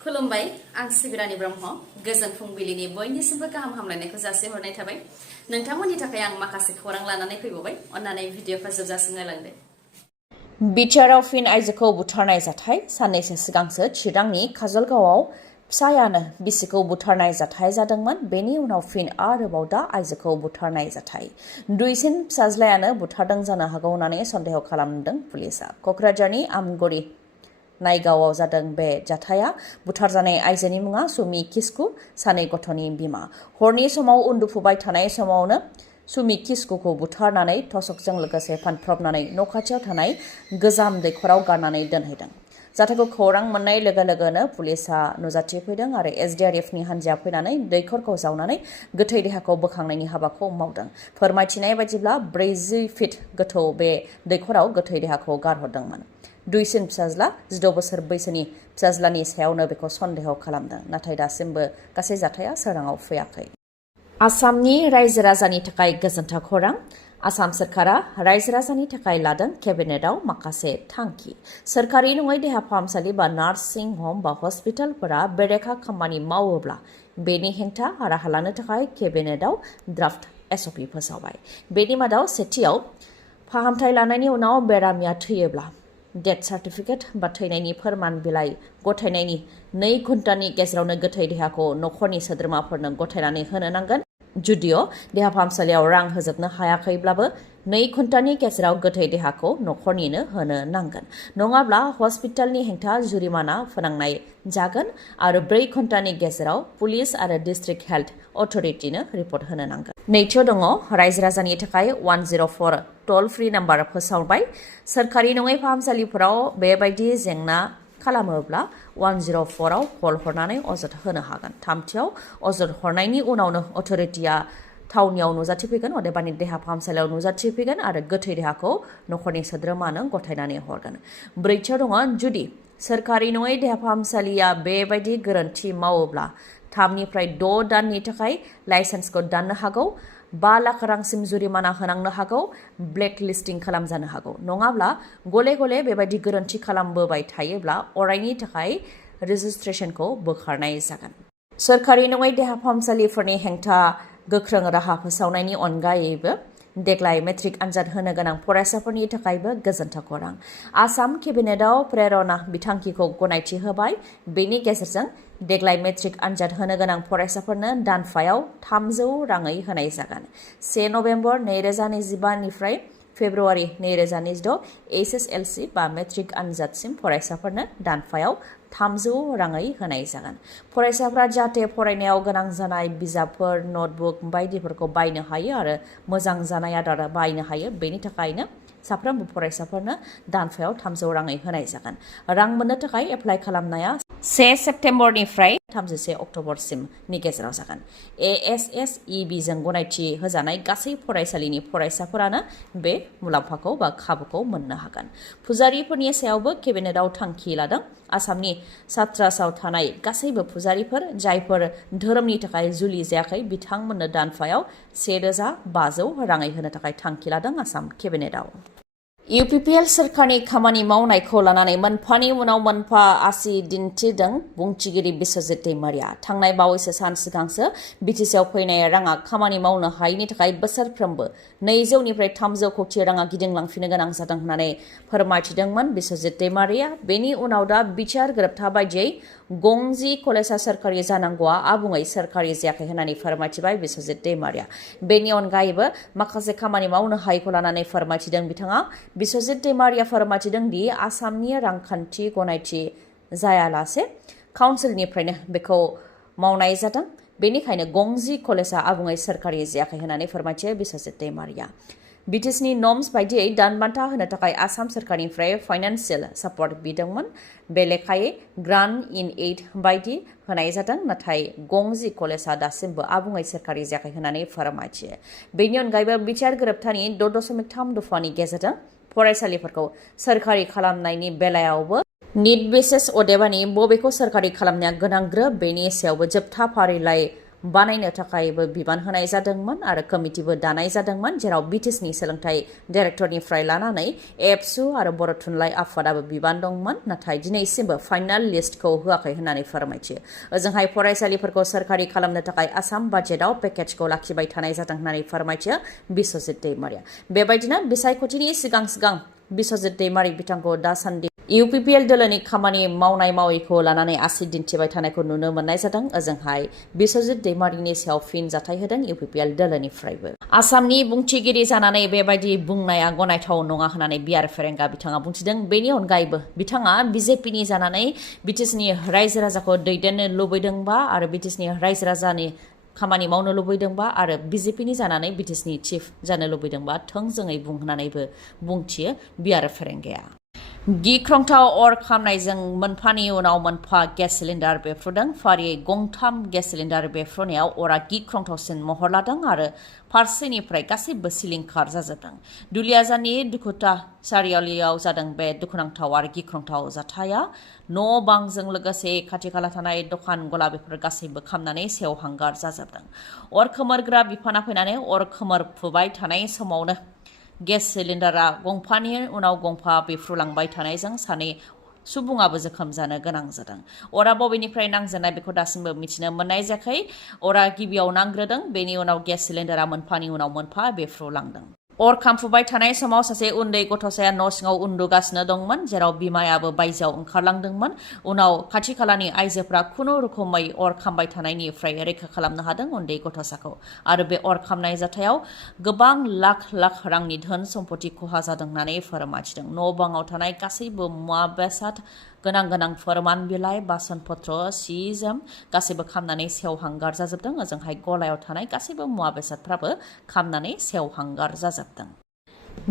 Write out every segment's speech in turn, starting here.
खुलुमबाय आं सिबि रानि ब्रह्म गोजोन फुंबिलिनि बयनिसिमबो गाहाम हामलायनायखौ जासिहरनाय थाबाय नोंथांमोननि थाखाय आं माखासे खौरां लानानै फैबावबाय अन्नानै भिडिअखौ जोबजासिम नायलांदो बिटिआरआव फिन आइजोखौ बुथारनाय जाथाय साननैसो सिगांसो चिरांनि काजलगावआव फिसायानो बिसिखौ बुथारनाय जाथाय जादोंमोन बेनि उनाव फिन आरोबाव दा आइजोखौ बुथारनाय जाथाय दुइसिन फिसाज्लायानो बुथारदों जानो हागौ होननानै सन्देह खालामदों पुलिसआ कक्राझारनि आमगुरि नायगावआव जादों बे जाथाया बुथारजानाय आइजोनि मुङा सुमि किस्कु सानै गथ'नि बिमा हरनि समाव उन्दुफुबाय थानाय समावनो सुमि किस्कुखौ बुथारनानै थसकजों लोगोसे फानफ्रबनानै न' खाथियाव थानाय गोजाम दैखराव गारनानै दोनहैदों जाथायखौ खौरां मोननाय लोगो लोगोनो पुलिसआ नुजाथिफैदों आरो एसडिआरएफनि हान्जाया फैनानै दैखरखौ जावनानै गोथै देहाखौ बोखांनायनि हाबाखौ मावदों फोरमायथिनाय बायदिब्ला 40 फिट गोथौ बे दैखराव गोथै देहाखौ गारहरदोंमोन दुइसिन फिसाज्ला 16 बोसोर बैसोनि फिसाज्लानि सायावनो बेखौ सन्देह खालामदों नाथाय दासिमबो गासै जाथाया सोराङाव फैयाखै आसामनि रायजो राजानि थाखाय गोजोनथाव खौरां आसाम सोरखारा रायजो राजानि थाखाय लादों केबिनेटआव माखासे थांखि सोरखारि नङै देहा फाहामसालि बा नार्सिं हम बा हस्पिटालफोरा बेरेखा खामानि मावोब्ला बेनि हेंथा राहा लानो थाखाय केबिनेटआव ड्राफ्ट एसअपि फोसावबाय बेनि मादाव सेथियाव फाहामथाय लानायनि उनाव बेरामिया थैयोब्ला डेथ सार्टिफिकेट बा थैनायनि फोरमान बिलाइ गथायनायनि 2 घन्टानि गेजेरावनो गोथै देहाखौ नखरनि सोद्रोमाफोरनो गथायनानै होनो नांगोन जुदिअ देहा फाहामसालियाव रां होजोबनो हायाखैब्लाबो 2 घन्टानि गेजेराव गोथै देहाखौ नखरनिनो होनो नांगोन नङाब्ला हस्पिटालनि हेंथा जुरिमाना फोनांनाय जागोन आरो 4 घन्टानि गेजेराव पुलिस आरो डिस्ट्रिक्ट हेल्थ अथरिटिनो रिपर्ट होनो नांगोन नैथियाव दङ रायजो राजानि थाखाय 104 टल फ्रि नाम्बार फोसावबाय सोरखारि नङै फाहामसालिफोराव बेबायदि जेंना खालामोब्ला 104 आव कल हरनानै अजद होनो हागोन थामथियाव अजद हरनायनि उनावनो अथरिटिया थावनियाव नुजाथिफैगोन अदेबानि देहा फाहामसालियाव नुजाथिफैगोन आरो गोथै देहाखौ नखरनि सोद्रोमानो गथायनानै हरगोन ब्रैथियाव दङ जुदि सोरखारि नङै देहा फाहामसालिया बेबायदि गोरोन्थि मावोब्ला 3 निफ्राय 6 दाननि थाखाय लाइसेन्सखौ दाननो हागौ 5 लाख रांसिम जुरिमाना होनांनो हागौ ब्लेक लिस्टिं खालामजानो हागौ नङाब्ला गले गले बेबायदि गोरोन्थि खालामबोबाय थायोब्ला अरायनि थाखाय रेजिस्ट्रेशनखौ बोखारनाय जागोन सोरखारि नङै देहा फाहामसालिफोरनि हेंथा गोख्रों राहा फोसावनायनि अनगायैबो देग्लाय मेट्रिक आनजाद होनो गोनां फरायसाफोरनि थाखायबो गोजोनथाव खौरां आसाम केबिनेटआव प्रेरणा बिथांखिखौ गनायथि होबाय बेनि गेजेरजों देग्लाय मेट्रिक आनजाद होनो गोनां फरायसाफोरनो दानफायाव 300 राङै होनाय जागोन 1 नभेम्बर 2025 निफ्राय फेब्रुवारि 2026 एसएसएलसि बा मेट्रिक आनजादसिम फरायसाफोरनो दानफायाव 300 राङै होनाय जागोन फरायसाफ्रा जाहाथे फरायनायाव गोनां जानाय बिजाबफोर नटबुक बायदिफोरखौ बायनो हायो आरो मोजां जानाय आदार बायनो हायो बेनि थाखायनो साफ्रोमबो फरायसाफोरनो दानफायाव 300 राङै होनाय जागोन रां मोननो थाखाय एप्लाइ खालामनाया 1 सेप्तेम्बरनिफ्राय 31 अक्ट'बरसिमनि गेजेराव जागोन ASSEB जों गनायथि होजानाय गासै फरायसालिनि फरायसाफोरानो बे मुलाम्फाखौ बा खाबुखौ मोननो हागोन फुजारिफोरनि सायावबो केबिनेटआव थांखि लादों आसामनि सात्रासाव थानाय गासैबो फुजारिफोर जायफोर धोरोमनि थाखाय जुलि जायाखै बिथांमोननो दानफायाव 1500 राङै होनो थाखाय थांखि लादों आसाम केबिनेटआव UPPL सोरखारनि खामानि मावनायखौ लानानै मोनफानि उनाव मोनफा आसि दिन्थिदों बुंथिगिरि बिश्वजित दैमारिया थांनाय बावैसो सान सिगांसो बिटिसिआव फैनाय राङा खामानि मावनो हायैनि थाखाय बोसोरफ्रोमबो 200 निफ्राय 300 कौटि राङा गिदिंलांफिननो गोनां जादों होननानै फोरमायथिदोंमोन बिश्वजित दैमारिया बेनि उनाव दा बिटिआर गोरोबथा बायदियै गंजि कलेजा सोरखारि जानांगौआ आबुङै सोरखारि जायाखै होननानै फोरमायथिबाय बिश्वजित दैमारिया बेनि अनगायैबो माखासे खामानि मावनो हायैखौ लानानै फोरमायथिदों बिथाङा बिश्वजित दैमारिया फोरमायथिदों दि आसामनि रांखान्थि गनायथि जायालासे काउन्सिलनिफ्रायनो बेखौ मावनाय जादों बेनिखायनो गंजि कलेजा आबुङै सोरखारि जायाखै होननानै फोरमायथियो बिश्वजित दैमारिया बिटिसिनि नर्म्स बायदियै दानबान्था होनो थाखाय आसाम सोरखारनिफ्राय फाइनान्सियेल सापर्ट बिदोंमोन बे लेखायै ग्रान्ट इन एड बायदि होनाय जादों नाथाय गंजि कलेजा दासिमबो आबुङै सोरखारि जायाखै होननानै फोरमायथियो बेनि अनगायैबो बिटिआर गोरोबथानि 6.3 दफानि गेजेरजों फरायसालिफोरखौ सोरखारि खालामनायनि बेलायावबो निड बेसिस अदेबानि बबेखौ सोरखारि खालामनाया गोनांग्रो बेनि सायावबो जोबथा फारिलाइ बानायनो थाखायबो बिबान होनाय जादोंमोन आरो कमिटिबो दानाय जादोंमोन जेराव BTechनि सोलोंथाइ डाइरेक्टरनिफ्राय लानानै एबसु आरो बर' थुनलाइ आफादाबो बिबान दंमोन नाथाय दिनैसिमबो फाइनाल लिस्टखौ होआखै होननानै फोरमायथियो ओजोंहाय फरायसालिफोरखौ सोरखारि खालामनो थाखाय आसाम बाजेटआव पेकेजखौ लाखिबाय थानाय जादों होननानै फोरमायथियो बिश्वजित दैमारिया बेबायदिनो बिसायख'थिनि सिगां बिश्वजित दैमारि बिथांखौ दासान्दि UPPL दोलोनि खामानि मावनाय मावैखौ लानानै आसि दिन्थिबाय थानायखौ नुनो मोननाय जादों ओजोंहाय बिश्वजित दैमारिनि सायाव फिन जाथाय होदों UPPL दोलोनिफ्रायबो आसामनि बुंथिगिरि जानानै बेबायदि बुंनाया गनायथाव नङा होननानै बिआर फेरेंगा बिथाङा बुंथिदों बेनि अनगायैबो बिथाङा BJPनि जानानै BTechनि रायजो राजाखौ दैदेननो लुबैदोंबा आरो BTechनि रायजो राजानि खामानि मावनो लुबैदोंबा आरो BJPनि जानानै BTechनि चिफ जानो लुबैदोंबा थोंजोङै बुंहोनानैबो बुंथियो बिआर फेरेंगाया गिख्रंथाव अर खामनायजों मोनफानि उनाव मोनफा गेस सिलिन्डार बेफ्रुदों फारियै गंथाम गेस सिलिन्डार बेफ्रुनायाव अरा गिख्रंथावसिन महर लादों आरो फारसेनिफ्राय गासैबो सिलिंखार जाजोबदों दुलियाजाननि दुखुथा सारियालियाव जादों बे दुखुनांथाव आरो गिख्रंथाव जाथाया न' बांजों लोगोसे खाथि खाला थानाय दखान गला बेफोर गासैबो खामनानै सेवहांगार जाजोबदों अर खोमोरग्रा बिफाना फैनानै अर खोमोरफुबाय थानाय समावनो गेस सिलिन्डारा गंफानि उनाव गंफा बेफ्रुलांबाय थानायजों सानै सुबुङाबो जोखोम जानो गोनां जादों अरा बबेनिफ्राय नांजेननाय बेखौ दासिमबो मिथिनो मोननाय जायाखै अरा गिबियाव नांग्रोदों बेनि उनाव गेस सिलिन्डारा मोनफानि उनाव मोनफा बेफ्रुलांदों अर खामफुबाय थानाय समाव सासे उन्दै गथ'साया न' सिङाव उन्दुगासिनो दंमोन जेराव बिमायाबो बायजोआव ओंखारलांदोंमोन उनाव खाथि खालानि आइजोफ्रा खुनु रोखोमै अर खामबाय थानायनिफ्राय रैखा खालामनो हादों उन्दै गथ'साखौ आरो बे अर खामनाय जाथायाव गोबां लाख लाख रांनि धोन सम्पति खहा जादों होननानै फोरमायथिदों न' बाङाव थानाय गासैबो मुवा बेसाद गोनां फोरमान बिलाइ बासन पत्र सि जोम गासैबो खामनानै सेवहांगार जाजोबदों ओजोंहाय गलायाव थानाय गासैबो मुवा बेसादफ्राबो खामनानै सेवहांगार जाजोबदों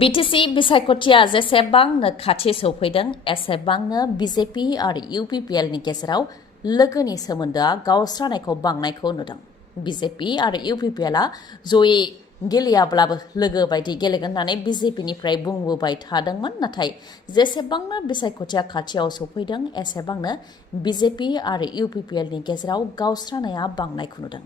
BTC बिसायख'थिया जेसेबांनो खाथि सौफैदों एसेबांनो BJP आरो UPPLनि गेजेराव लोगोनि सोमोन्दोआ गावस्रानायखौ बांनायखौ नुदों BJP आरो UPPLआ जयै गेलेयाब्लाबो लोगो बायदि गेलेगोन होननानै BJPनिफ्राय बुंबोबाय थादोंमोन नाथाय जेसेबांनो बिसायख'थिया खाथियाव सौफैदों एसेबांनो BJP आरो UPPLनि गेजेराव गावस्रानाया बांनायखौ नुदों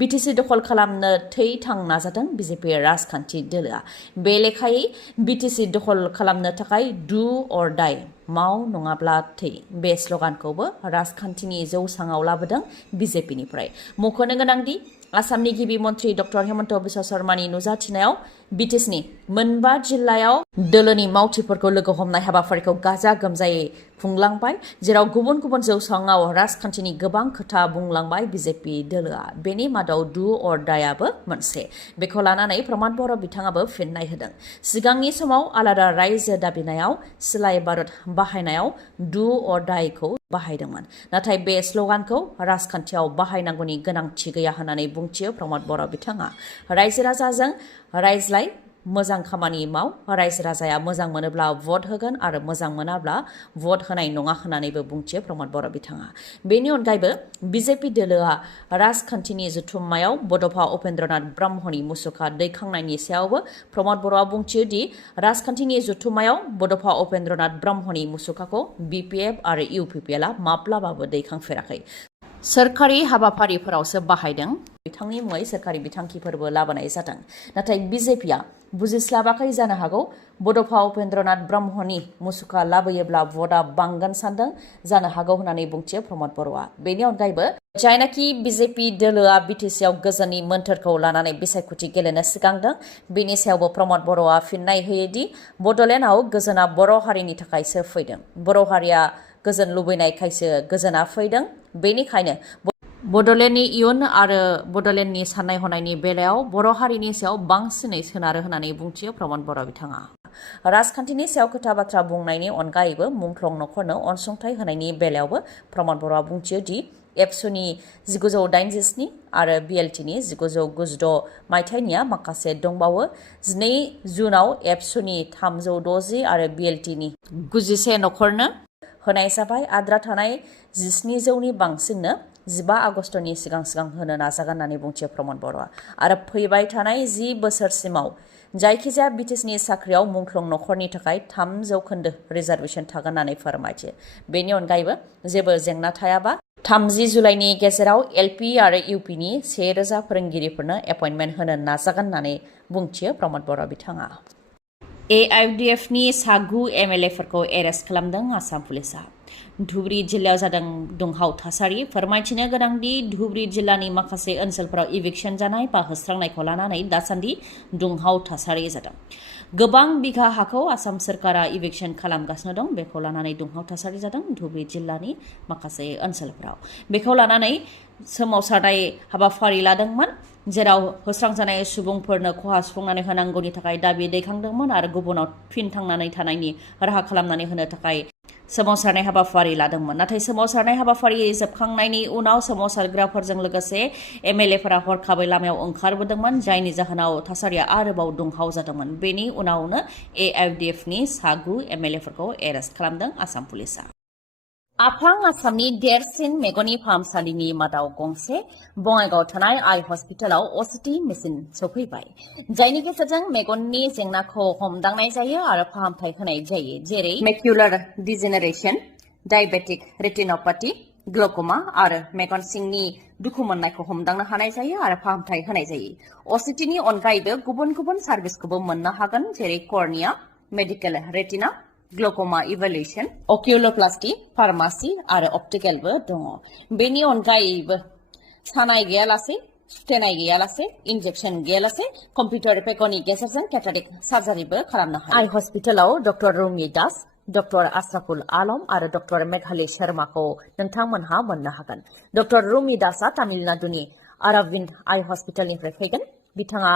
BTC दखल खालामनो थै थां नाजादों BJP राजखान्थि दोलोआ बे लेखायै BTC दखल खालामनो थाखाय डु अर डाइ माव नङाब्ला थै बे स्ल'गानखौबो राजखान्थिनि जौसाङाव लाबोदों BJPनिफ्राय मख'नो गोनांदि आसामनि गिबि मन्थ्रि डक्टर हेमन्त बिश्व शर्मानि नुजाथिनायाव BTechनि मोनबा जिल्लायाव दोलोनि मावथिफोरखौ लोगो हमनाय हाबाफारिखौ गाजा गोमजायै खुंलांबाय जेराव गुबुन गुबुन जौसाङाव राजखान्थिनि गोबां खोथा बुंलांबाय BJP दोलोआ बेनि मादाव डु अर डाइआबो मोनसे बेखौ लानानै प्रमाद बर' बिथाङाबो फिननाय होदों सिगांनि समाव आलादा रायजो दाबिनायाव सिलाइ बारुद बाहायनायाव डु अर डाइखौ बाहायदोंमोन नाथाय बे स्ल'गानखौ राजखान्थियाव बाहायनांगौनि गोनांथि गैया होननानै बुंथियो प्रमाद बर' बिथाङा रायजो राजाजों रायज्लाय मोजां खामानि माव रायजो राजाया मोजां मोनोब्ला भट होगोन आरो मोजां मोनाब्ला भट होनाय नङा होननानैबो बुंथियो प्रमद बर' बिथाङा बेनि अनगायैबो BJP दोलोआ राजखान्थिनि जथुम्मायाव बड'फा उपेन्द्रनाथ ब्रह्मनि मुसुखा दैखांनायनि सायावबो प्रमद बर'आ बुंथियो दि राजखान्थिनि जथुम्मायाव बड'फा उपेन्द्रनाथ ब्रह्मनि मुसुखाखौ BPF आरो UPPLआ माब्लाबाबो दैखांफेराखै सोरखारि हाबाफारिफोरावसो बाहायदों बिथांनि मुङै सोरखारि बिथांखिफोरबो लाबोनाय जादों नाथाय BJPआ बुजिस्लाबाखै जानो हागौ बड'फा उपेन्द्रनाथ ब्रह्मनि मुसुखा लाबोयोब्ला भटआ बांगोन सानदों जानो हागौ होननानै बुंथियो प्रमद बर'आ बेनि अनगायैबो जायनाखि BJP दोलोआ BTCआव गोजोननि मोन्थोरखौ लानानै बिसायख'थि गेलेनो सिगांदों बेनि सायावबो प्रमद बर'आ फिननाय होयोदि बड'लेण्डआव गोजोना बर' हारिनि थाखायसो फैदों बर' हारिया गोजोन लुबैनायखायसो गोजोना फैदों बेनिखायनो बड'लेण्डनि इयुन आरो बड'लेण्डनि साननाय हनायनि बेलायाव बर' हारिनि सायाव बांसिनै सोनारो होननानै बुंथियो प्रमद बर' बिथाङा राजखान्थिनि सायाव खोथा बाथ्रा बुंनायनि अनगायैबो मुंख्लं नखरनो अनसुंथाइ होनायनि बेलायावबो प्रमद बर'आ बुंथियो दि एबसुनि 1987 आरो BLTनि 1996 मायथाइनिया माखासे दंबावो 2 जुनाव एबसुनि 360 आरो BLTनि 91 नखरनो होनाय जाबाय आद्रा थानाय 1700नि बांसिननो 15 आगस्टनि सिगां होनो नाजागोन होननानै बुंथियो प्रमद बर'आ आरो फैबाय थानाय 10 बोसोरसिमाव जायखिजाया BTechनि साख्रियाव मुंख्लं नखरनि थाखाय 3% रिजार्भेसन थागोन होननानै फोरमायथियो बेनि अनगायैबो जेबो जेंना थायाबा 30 जुलाइनि गेजेराव एलपि आरो इउपिनि 1000 फोरोंगिरिफोरनो एपइन्टमेन्ट होनो नाजागोन होननानै बुंथियो प्रमद बर' बिथाङा। AIUDFनि सा 9 MLAफोरखौ एरेस्ट खालामदों आसाम पुलिसा। धुब्रि जिल्लायाव जादों दुंहाव थासारि। फोरमायथिनो गोनांदि धुब्रि जिल्लानि माखासे ओनसोलफोराव इभिक्सन जानाय बा होस्रांनायखौ लानानै दासान्दि दुंहाव थासारि जादों। गोबां बिघा हाखौ आसाम सोरखारा इभिक्सन खालामगासिनो दं। बेखौ लानानै दुंहाव थासारि जादों धुब्रि जिल्लानि माखासे ओनसोलफोराव। बेखौ लानानै सोमावसारनाय हाबाफारि लादोंमोन, जेराव होस्रांजानाय सुबुंफोरनो खहा सुफुंनानै होनांगौनि थाखाय दाबि दैखांदोंमोन आरो गुबुनाव फिन थांनानै थानायनि राहा खालामनानै होनो थाखाय सोमावसारनाय हाबाफारि लादोंमोन। नाथाय सोमावसारनाय हाबाफारि जोबखांनायनि उनाव सोमावसारग्राफोरजों लोगोसे MLAफोरा हरखाबै लामायाव ओंखारबोदोंमोन, जायनि जाहोनाव थासारिया आरोबाव दुंहाव जादोंमोन। बेनि उनावनो AIUDFनि सा 9 MLAफोरखौ एरेस्ट खालामदों आसाम पुलिसा। आफां आसामनि देरसिन मेगननि फाहामसालिनि मादाव गंसे बङाइगाव थानाय आइ हस्पिटालाव OCT मेसिन सफैबाय, जायनि गेजेरजों मेगननि जेंनाखौ हमदांनाय जायो आरो फाहामथाय होनाय जायो, जेरै मेकुलार डिजेनेरेशन, डायबेटिक रेटिनोपैथी, ग्लक'मा आरो मेगन सिंनि दुखु मोननायखौ हमदांनो हानाय जायो आरो फाहामथाय होनाय जायो। OCTनि अनगायैबो गुबुन गुबुन सार्भिसखौबो मोननो हागोन, जेरै कर्निया, मेडिकेल रेटिना, ग्लक'मा इभेलुएशन, अकिउलोप्लास्टी, फार्मासि आरो अप्टिकेलबो दङ। बेनि अनगायैबो सानाय गैयालासे, सुथेनाय गैयालासे, इन्जेक्सन गैयालासे कम्पिउटार पेकनि गेजेरजों केटारेक्ट सार्जारिबो खालामनो हायो। आइ हस्पिटालाव डक्टर रुमि दास, डक्टर आशराफुल आलम आरो डक्टर मेघाली शर्माखौ नोंथांमोनहा मोननो हागोन। डक्टर रुमि दासआ तामिलनाडुनि अरविन्द आइ हस्पिटालनिफ्राय फैगोन। बिथाङा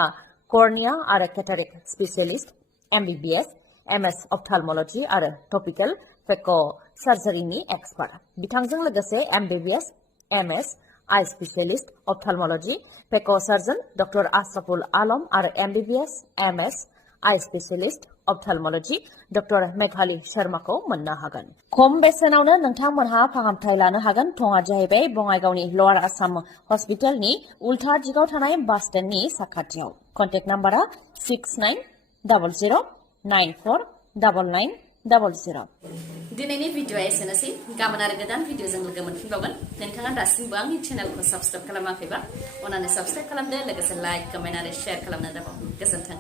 कर्निया आरो केटारेक्ट स्पेसियलिस्ट, MBBS, MS अप्थालमोलॉजी आरो टपिकल फेक' सार्जारिनि एक्सपार्ट। बिथांजों लोगोसे MBBS, MS आइ स्पेसियलिस्ट अप्थालमोलॉजी फेक' सार्जन डक्टर आशराफुल आलम आरो MBBS, MS आइ स्पेसियलिस्ट अप्थालमोलॉजी डक्टर मेघाली शर्माखौ मोननो हागोन। खम बेसेनावनो नोंथांमोनहा फाहामथाय लानो हागोन। थङा जाहैबाय बङाइगावनि लवार आसाम हस्पिटालनि उल्था दिगाव थानाय बास स्टेन्डनि साखाथियाव। कन्टेक्ट नाम्बारा 6900949900। दिनैनि भिडिअआ एसेनोसै। गाबोन आरो गोदान भिडिअजों लोगो मोनफिनबावगोन। नोंथाङा दासिमबो आंनि चेनेलखौ साबस्क्राइब खालामाखैबा अन्नानै साबस्क्राइब खालामदो, लोगोसे लाइक, कमेन्ट आरो शेयार खालामनो दाबाव। गोजोन्थों।